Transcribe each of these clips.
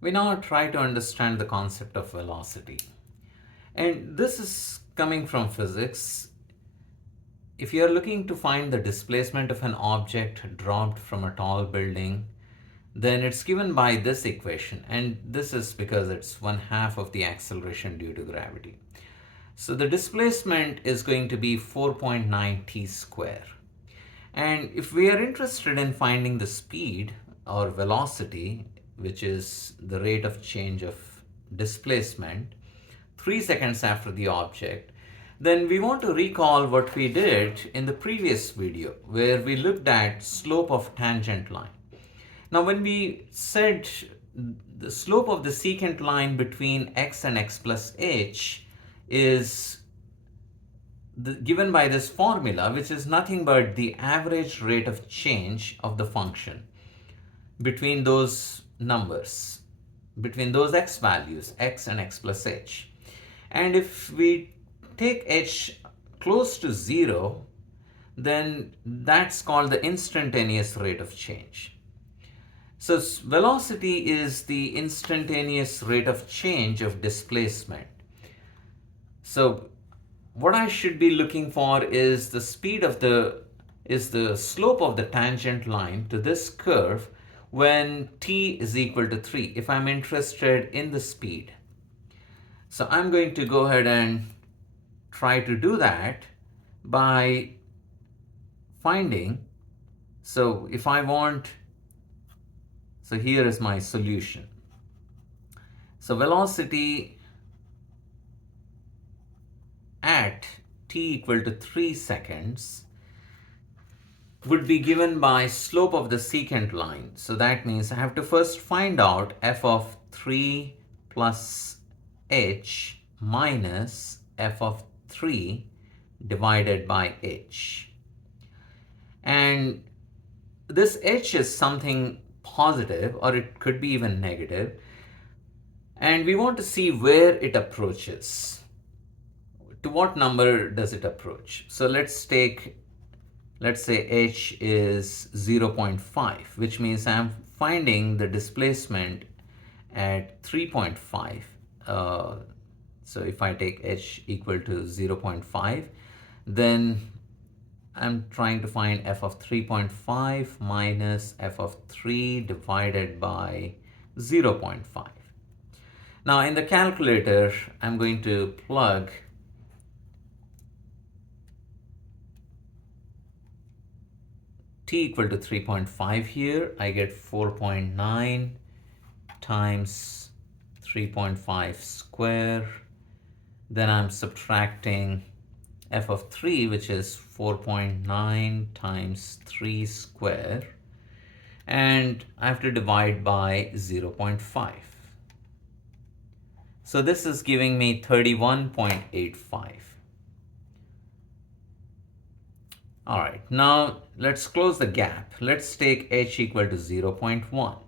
We now try to understand the concept of velocity. And this is coming from physics. If you are looking to find the displacement of an object dropped from a tall building, then it's given by this equation. And this is because it's 1/2 of the acceleration due to gravity. So the displacement is going to be 4.9 t square. And if we are interested in finding the speed or velocity, which is the rate of change of displacement 3 seconds after the object, then we want to recall what we did in the previous video where we looked at slope of tangent line. Now when we said the slope of the secant line between x and x plus h is given by this formula, which is nothing but the average rate of change of the function between those numbers, between those x values, x and x plus h. And if we take h close to 0, then that's called the instantaneous rate of change. So velocity is the instantaneous rate of change of displacement. So what I should be looking for is the slope of the tangent line to this curve when t is equal to 3, if I'm interested in the speed. So I'm going to go ahead and try to do that by finding, so if I want, so here is my solution. So velocity at t equal to 3 seconds would be given by slope of the secant line. So that means I have to first find out f of 3 plus h minus f of 3 divided by h. And this h is something positive, or it could be even negative. And we want to see where it approaches. To what number does it approach? So let's say h is 0.5, which means I'm finding the displacement at 3.5. So if I take h equal to 0.5, then I'm trying to find f of 3.5 minus f of 3 divided by 0.5. Now in the calculator, I'm going to plug t equal to 3.5 here. I get 4.9 times 3.5 square. Then I'm subtracting f of 3, which is 4.9 times 3 square. And I have to divide by 0.5. So this is giving me 31.85. All right, now let's close the gap. Let's take h equal to 0.1.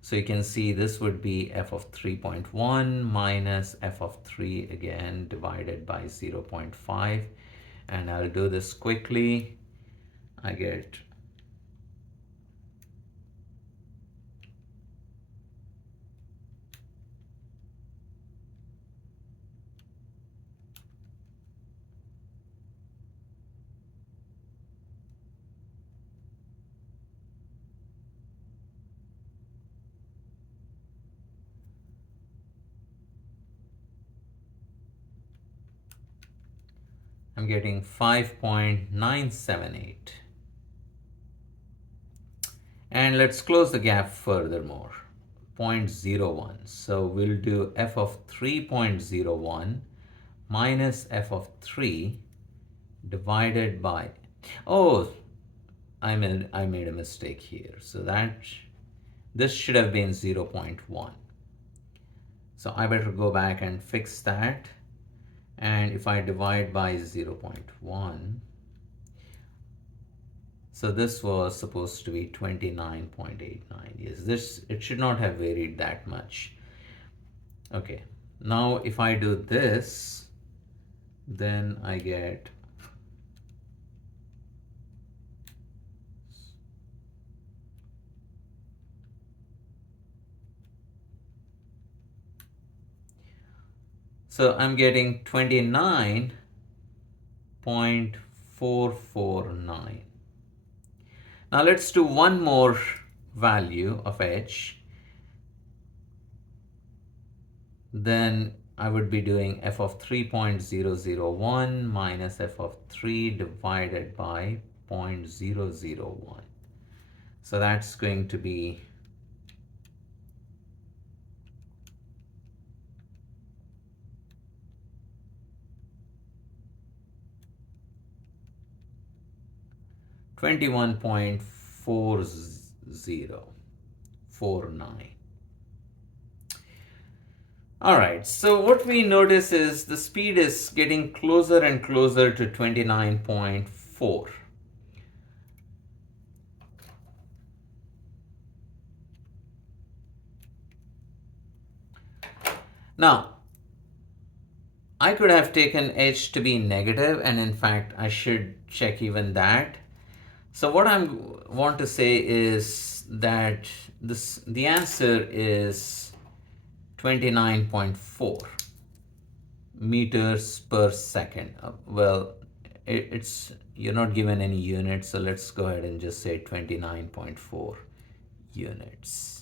So you can see this would be f of 3.1 minus f of 3 again divided by 0.5. And I'll do this quickly. I get I'm getting 5.978. And let's close the gap furthermore. 0.01. So we'll do f of 3.01 minus f of 3 divided by, oh, I made a mistake here. So this should have been 0.1. So I better go back and fix that. And if I divide by 0.1, so this was supposed to be 29.89. Yes, it should not have varied that much. Okay, now if I do this, then I get So I'm getting 29.449. Now let's do one more value of h. Then I would be doing f of 3.001 minus f of 3 divided by 0.001. So that's going to be 21.4049. All right, so what we notice is the speed is getting closer and closer to 29.4. Now, I could have taken h to be negative, and in fact, I should check even that. So what I want to say is that the answer is 29.4 meters per second. Well, it's you're not given any units, so let's go ahead and just say 29.4 units.